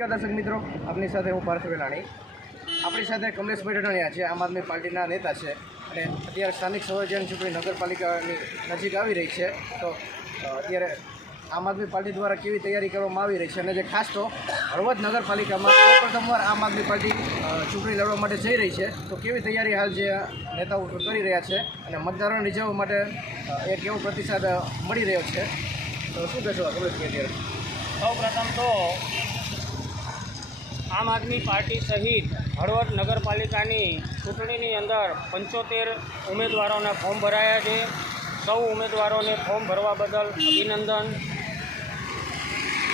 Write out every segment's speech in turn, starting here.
નમસ્કાર દર્શક મિત્રો, આપની સાથે હું પાર્થ વેલાણી. આપણી સાથે કમલેશભાઈ ઢાઢણિયા છે, આમ આદમી પાર્ટીના નેતા છે અને અત્યારે સ્થાનિક સ્વરાજ્યની ચૂંટણી નગરપાલિકાની નજીક આવી રહી છે. તો અત્યારે આમ આદમી પાર્ટી દ્વારા કેવી તૈયારી કરવામાં આવી રહી છે અને જે ખાસ તો હળવદ નગરપાલિકામાં પ્રથમવાર આમ આદમી પાર્ટી ચૂંટણી લડવા માટે જઈ રહી છે, તો કેવી તૈયારી હાલ જે નેતાઓ કરી રહ્યા છે અને મતદારોને રીઝવવા માટે એ કેવો પ્રતિસાદ મળી રહ્યો છે, તો શું કહેશો કમલેશભાઈ? અત્યારે સૌ પ્રથમ તો આમ આદમી પાર્ટી સહિત હળવદ નગરપાલિકાની ચૂંટણીની અંદર 75 ઉમેદવારોના ફોર્મ ભરાયા છે. સૌ ઉમેદવારોને ફોર્મ ભરવા બદલ અભિનંદન.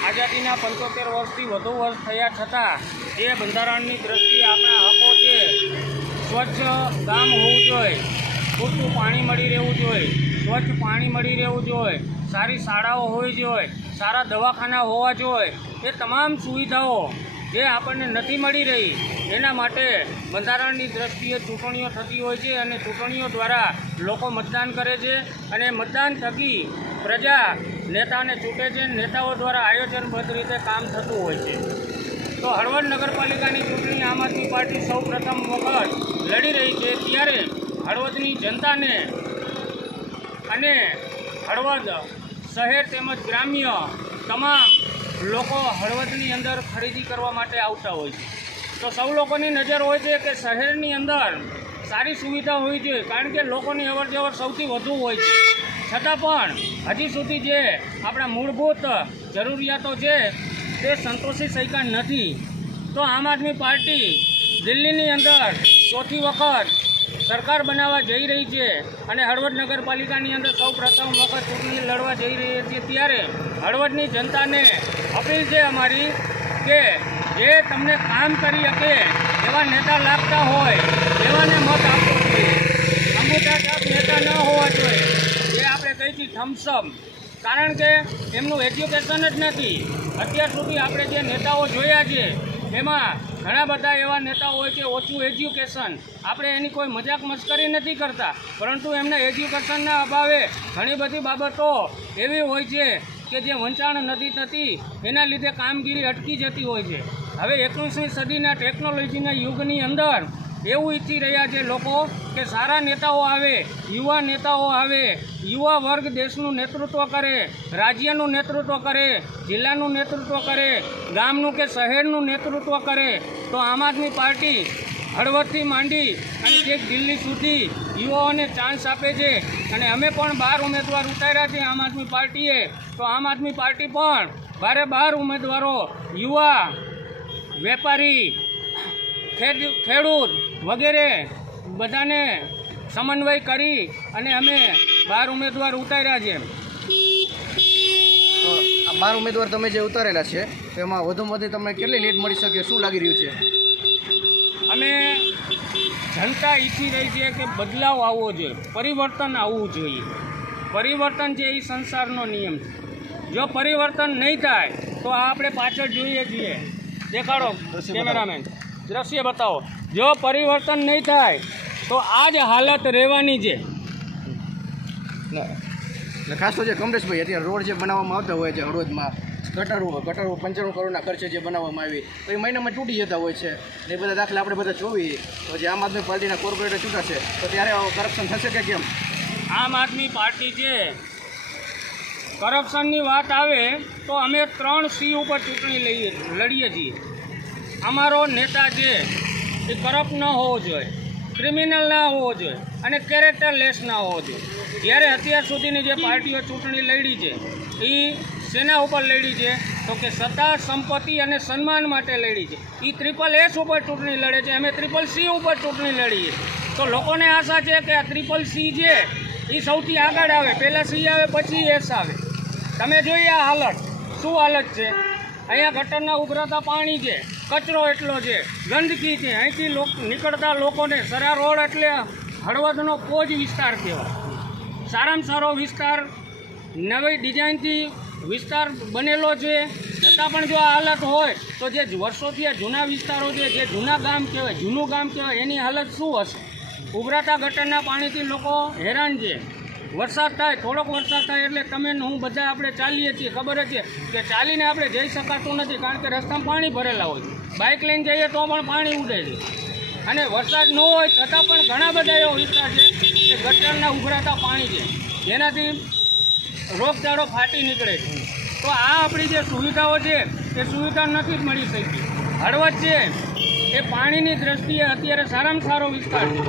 આઝાદીના 75 વર્ષથી વધુ વર્ષ થયા છતાં જે બંધારણની દ્રષ્ટિએ આપણા હકો છે, સ્વચ્છ ગામ હોવું જોઈએ, પૂરતું પાણી મળી રહેવું જોઈએ, સ્વચ્છ પાણી મળી રહેવું જોઈએ, સારી શાળાઓ હોવી જોઈએ, સારા દવાખાના હોવા જોઈએ, એ તમામ સુવિધાઓ જે આપણને નથી મળી રહી એના માટે બંધારણની દ્રષ્ટિએ ચૂંટણીઓ થતી હોય છે અને ચૂંટણીઓ દ્વારા લોકો મતદાન કરે છે અને મતદાન થકી પ્રજા નેતાને ચૂંટે છે. નેતાઓ દ્વારા આયોજનબદ્ધ રીતે કામ થતું હોય છે. તો હળવદ નગરપાલિકાની ચૂંટણી આમ આદમી પાર્ટી સૌ પ્રથમ વખત લડી રહી છે, ત્યારે હળવદની જનતાને અને હળવદ શહેર તેમજ ગ્રામ્ય તમામ લોકો હળવદની અંદર ખરીદી કરવા માટે આવતા હોય છે. તો સૌ લોકોની નજર હોય છે કે શહેરની અંદર સારી સુવિધા હોવી જોઈએ, કારણ કે લોકોની અવરજવર સૌથી વધુ હોય છે. છતાં પણ હજી સુધી જે આપણા મૂળભૂત જરૂરિયાતો છે તે સંતોષી શક્યા નથી. તો આમ આદમી પાર્ટી દિલ્હીની અંદર ચોથી વખત સરકાર બનાવવા જઈ રહી છે અને હળવદ નગરપાલિકાની અંદર સૌ પ્રથમ વખત ચૂંટણી લડવા જઈ રહી છે, ત્યારે હળવદની જનતાને અપીલ છે અમારી કે જે તમને કામ કરી શકે એવા નેતા લાગતા હોય એવાને મત આપવો જોઈએ. અંગૂઠા છાપ નેતા ન હોવા જોઈએ, જે આપણે કહીએ છીએ થમ્સઅપ, કારણ કે એમનું એજ્યુકેશન જ નથી. અત્યાર સુધી આપણે જે નેતાઓ જોયા છે એમાં ઘણા બધા એવા નેતાઓ હોય છે ઓછું એજ્યુકેશન. આપણે એની કોઈ મજાક મસ્કરી નથી કરતા, પરંતુ એમના એજ્યુકેશનના અભાવે ઘણી બધી બાબતો એવી હોય છે કે જે વંચાણ નથી થતી, એના લીધે કામગીરી અટકી જતી હોય છે. હવે 21મી સદીના ટેકનોલોજીના યુગની અંદર એવું ઈચ્છી રહ્યા છે લોકો કે સારા નેતાઓ આવે, યુવા નેતાઓ આવે, યુવા વર્ગ દેશનું નેતૃત્વ કરે, રાજ્યનું નેતૃત્વ કરે, જિલ્લાનું નેતૃત્વ કરે, ગામનું કે શહેરનું નેતૃત્વ કરે. તો આમ આદમી પાર્ટી હળવદથી માંડી અને છેક દિલ્હી સુધી યુવાઓને ચાન્સ આપે છે અને અમે પણ 12 ઉમેદવાર ઉતાર્યા છે આમ આદમી પાર્ટીએ. તો આમ આદમી પાર્ટી પણ 12 ઉમેદવારો યુવા, વેપારી, ખેડૂત વગેરે બધાને સમન્વય કરી અને અમે 12 ઉમેદવાર ઉતાર્યા છે. તો આ 12 ઉમેદવાર તમે જે ઉતારેલા છે તેમાં વધુમાં વધુ તમને કેટલી લીડ મળી શકે, શું લાગી રહ્યું છે? અમે જનતા ઈચ્છી રહી છે કે બદલાવ આવવો જોઈએ, પરિવર્તન આવવું જોઈએ. પરિવર્તન છે એ સંસારનો નિયમ છે. જો પરિવર્તન નહીં થાય તો આપણે પાછળ જોઈએ છીએ. દેખાડો કેમેરામેન, દ્રશ્ય બતાવો. જો પરિવર્તન નહીં થાય તો આ જ હાલત રહેવાની છે. એટલે ખાસ તો જે કમલેશભાઈ અત્યારે રોડ જે બનાવવામાં આવતા હોય છે હળવદમાં, ગટરો 95 કરોડના ખર્ચે જે બનાવવામાં આવી, તો એ મહિનામાં તૂટી જતા હોય છે. એ બધા દાખલા આપણે બધા જોવી. તો જે આમ આદમી પાર્ટીના કોર્પોરેટર ચૂંટાશે તો ત્યારે કરપ્શન થશે કે કેમ? આમ આદમી પાર્ટી છે, કરપ્શનની વાત આવે તો અમે 3C ઉપર ચૂંટણી લડીએ છીએ. અમારો નેતા છે એ કરપ્ટ ન હોવો જોઈએ, ક્રિમિનલ ના હોવો જોઈએ અને કેરેક્ટરલેસ ના હોવો જોઈએ. જ્યારે અત્યાર સુધીની જે પાર્ટીઓ ચૂંટણી લડી છે એ શેના ઉપર લડી છે? તો કે સત્તા, સંપત્તિ અને સન્માન માટે લડી છે. એ SSS ઉપર ચૂંટણી લડે છે, અમે CCC ઉપર ચૂંટણી લડીએ. તો લોકોને આશા છે કે આ CCC છે એ સૌથી આગળ આવે, પહેલાં C આવે પછી S આવે. તમે જોઈએ આ હાલત, શું હાલત છે? અહીંયા ગટરના ઉભરાતા પાણી છે, કચરો એટલો છે, ગંદકી છે. અહીંથી નીકળતા લોકોને સરા રોડ એટલે હળવદનો પોજ વિસ્તાર કહેવાય. સારામાં સારો વિસ્તાર, નવી ડિઝાઇનથી વિસ્તાર બનેલો છે, છતાં પણ જો આ હાલત હોય તો જે વર્ષોથી આ જૂના વિસ્તારો છે, જે જૂના ગામ કહેવાય, જૂનું ગામ કહેવાય, એની હાલત શું હશે? ઉભરાતા ગટરના પાણીથી લોકો હેરાન છે. વરસાદ થાય, થોડોક વરસાદ થાય એટલે તમે ને હું બધા આપણે ચાલીએ છીએ, ખબર જ છે કે ચાલીને આપણે જઈ શકાતું નથી, કારણ કે રસ્તામાં પાણી ભરેલા હોય. બાઇક લઈને જઈએ તો પણ પાણી ઉડે છે. અને વરસાદ ન હોય છતાં પણ ઘણા બધા એવો વિસ્તાર છે કે ગટરના ઉભરાતા પાણી છે, જેનાથી રોગચાળો ફાટી નીકળે છે. તો આ આપણી જે સુવિધાઓ છે એ સુવિધા નથી જ મળી શકતી. હળવદ છે એ પાણીની દ્રષ્ટિએ અત્યારે સારામાં સારો વિસ્તાર છે,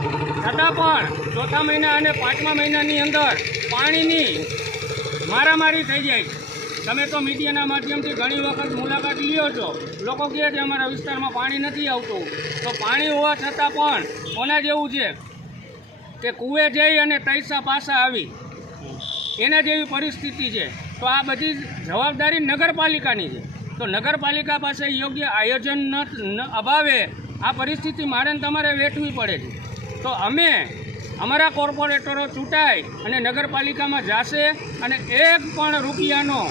છતાં પણ ચોથા મહિના અને પાંચમા મહિનાની અંદર પાણીની મારામારી થઈ જાય છે. તમે તો મીડિયાના માધ્યમથી ઘણી વખત મુલાકાત લ્યો છો, લોકો કહે છે અમારા વિસ્તારમાં પાણી નથી આવતું. તો પાણી હોવા છતાં પણ કોના જેવું છે કે કૂવે જઈ અને તૈસા પાસા આવી, એના જેવી પરિસ્થિતિ છે. તો આ બધી જવાબદારી નગરપાલિકાની છે. તો નગરપાલિકા પાસે યોગ્ય આયોજન અભાવે આ પરિસ્થિતિ મારે ને તમારે વેઠવી પડે છે. તો અમે અમારા કોર્પોરેટરો ચૂંટાય અને નગરપાલિકામાં જશે અને એક પણ રૂપિયાનો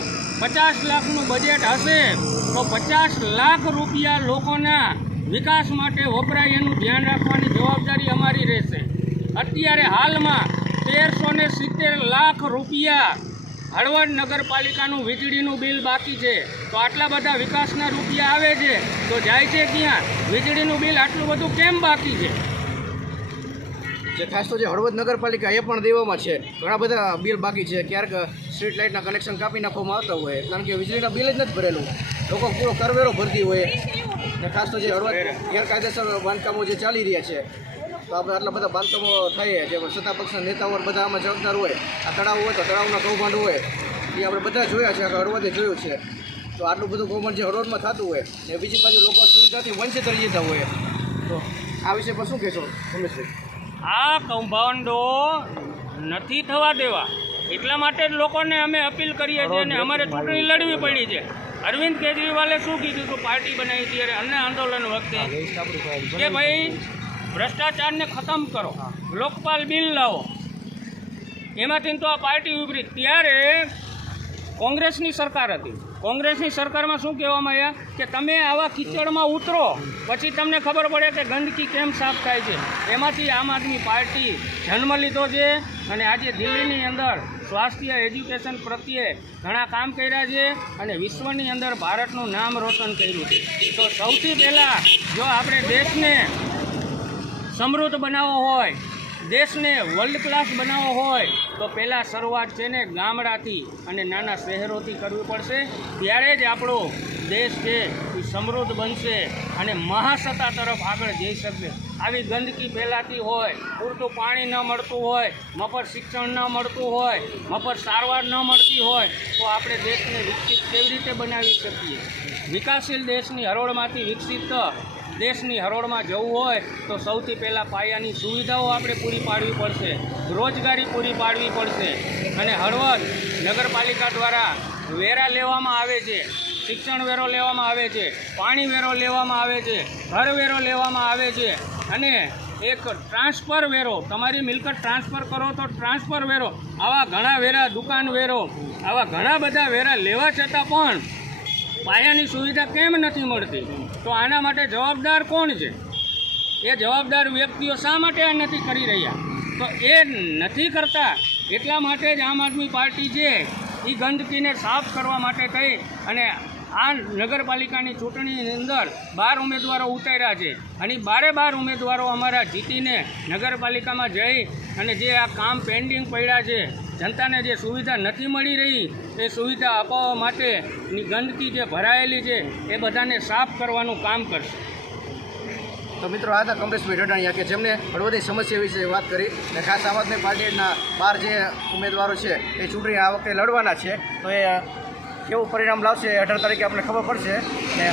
50 લાખનું બજેટ હશે તો 50 લાખ રૂપિયા લોકોના વિકાસ માટે વપરાય એનું ધ્યાન રાખવાની જવાબદારી અમારી રહેશે. અત્યારે હાલમાં 1370 લાખ રૂપિયા હળવદ નગરપાલિકાનું વીજળીનું બિલ બાકી છે. તો આટલા બધા વિકાસના રૂપિયા આવે છે તો જાય છે ક્યાં? વીજળીનું બિલ આટલું બધું કેમ બાકી છે? જે ખાસ તો જે હળવદ નગરપાલિકા એ પણ દેવામાં છે, ઘણા બધા બિલ બાકી છે. ક્યારેક સ્ટ્રીટ લાઇટના કનેક્શન કાપી નાખવામાં આવતા હોય, કારણ કે વીજળીના બિલ જ નથી ભરેલું, લોકો પૂરો કરવેરો ભરતી હોય. ને ખાસ તો જે હળવદ ગેરકાયદેસર બાંધકામો જે ચાલી રહ્યા છે, તો આપણે આટલા બધા બાંધકામો થાય, જે સત્તા પક્ષના નેતાઓ બધા આમાં જવાબદાર હોય. આ તળાવ હોય તો તળાવના કૌભાંડ હોય, એ આપણે બધા જોયા છે, હળવદે જોયું છે. તો આટલું બધું કૌભાંડ જે હળવદમાં થતું હોય ને બીજી બાજુ લોકો સુવિધાથી વંચિત રહી જતા હોય, તો આ વિષય પર શું કહેશો ઉમેશભાઈ? આ કૌભાંડો નથી થવા દેવા, એટલા માટે જ લોકોને અમે અપીલ કરીએ છીએ અને અમારે ચૂંટણી લડવી પડી છે. અરવિંદ કેજરીવાલે શું કીધું હતું પાર્ટી બનાવી ત્યારે અન્ય આંદોલન વખતે કે ભાઈ ભ્રષ્ટાચારને ખતમ કરો, લોકપાલ બિલ લાવો. એમાંથી તો આ પાર્ટી ઉભરી. ત્યારે કોંગ્રેસની સરકાર હતી. કોંગ્રેસની સરકારમાં શું કહેવામાં આવ્યા કે તમે આવા કિચડમાં ઉતરો પછી તમને ખબર પડે કે ગંદકી કેમ સાફ થાય છે. એમાંથી આમ આદમી પાર્ટી જન્મ લીધો છે અને આજે દિલ્હીની અંદર સ્વાસ્થ્ય એજ્યુકેશન પ્રત્યે ઘણા કામ કર્યા છે અને વિશ્વની અંદર ભારતનું નામ રોશન કર્યું છે. તો સૌથી પહેલાં જો આપણે દેશને સમૃદ્ધ બનાવવો હોય, દેશને વર્લ્ડ ક્લાસ બનાવવો હોય તો પહેલાં શરૂઆત છે ને ગામડાથી અને નાના શહેરોથી કરવી પડશે. ત્યારે જ આપણો દેશ છે એ સમૃદ્ધ બનશે અને મહાસત્તા તરફ આગળ જઈ શકશે. આવી ગંદકી ફેલાતી હોય, પૂરતું પાણી ન મળતું હોય, મફત શિક્ષણ ન મળતું હોય, મફત સારવાર ન મળતી હોય તો આપણે દેશને વિકસિત કેવી રીતે બનાવી શકીએ? વિકાસશીલ દેશની હરોળમાંથી વિકસિત દેશની હરોળમાં જવું હોય તો સૌથી પહેલાં પાયાની સુવિધાઓ આપણે પૂરી પાડવી પડશે, રોજગારી પૂરી પાડવી પડશે. અને હળવદ નગરપાલિકા દ્વારા વેરા લેવામાં આવે છે, શિક્ષણ વેરો લેવામાં આવે છે, પાણી વેરો લેવામાં આવે છે, ઘર વેરો લેવામાં આવે છે અને એક ટ્રાન્સફર વેરો, તમારી મિલકત ટ્રાન્સફર કરો તો ટ્રાન્સફર વેરો, આવા ઘણા વેરા, દુકાન વેરો, આવા ઘણા બધા વેરા લેવા છતાં પણ પાયાની સુવિધા કેમ નથી મળતી? તો આના માટે જવાબદાર કોણ છે? એ જવાબદાર વ્યક્તિઓ શા માટે આ નથી કરી રહ્યા? તો એ નથી કરતા એટલા માટે જ આમ આદમી પાર્ટી છે એ ગંદકીને સાફ કરવા માટે થઈ અને આ નગરપાલિકાની ચૂંટણીની અંદર 12 ઉમેદવારો ઉતાર્યા છે અને 12 ઉમેદવારો અમારા જીતીને નગરપાલિકામાં જઈ અને જે આ કામ પેન્ડિંગ પડ્યા છે, જનતાને જે સુવિધા નથી મળી રહી એ સુવિધા અપાવવા માટેની ગંદકી જે ભરાયેલી છે એ બધાને સાફ કરવાનું કામ કરશે. તો મિત્રો આ હતા કમલેશભાઈ રડાણીયા કે જેમને હળવદની સમસ્યા વિશે વાત કરી અને ખાસ આમ આદમી પાર્ટીના 12 જે ઉમેદવારો છે એ ચૂંટણી આ વખતે લડવાના છે. તો એ કેવું પરિણામ લાવશે 18 તારીખે આપણને ખબર પડશે અને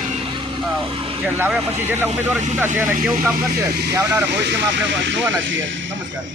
જે લાવ્યા પછી જેટલા ઉમેદવારો ચૂંટાશે અને કેવું કામ કરશે એ આવનારા ભવિષ્યમાં આપણે જોવાના છીએ. નમસ્કાર.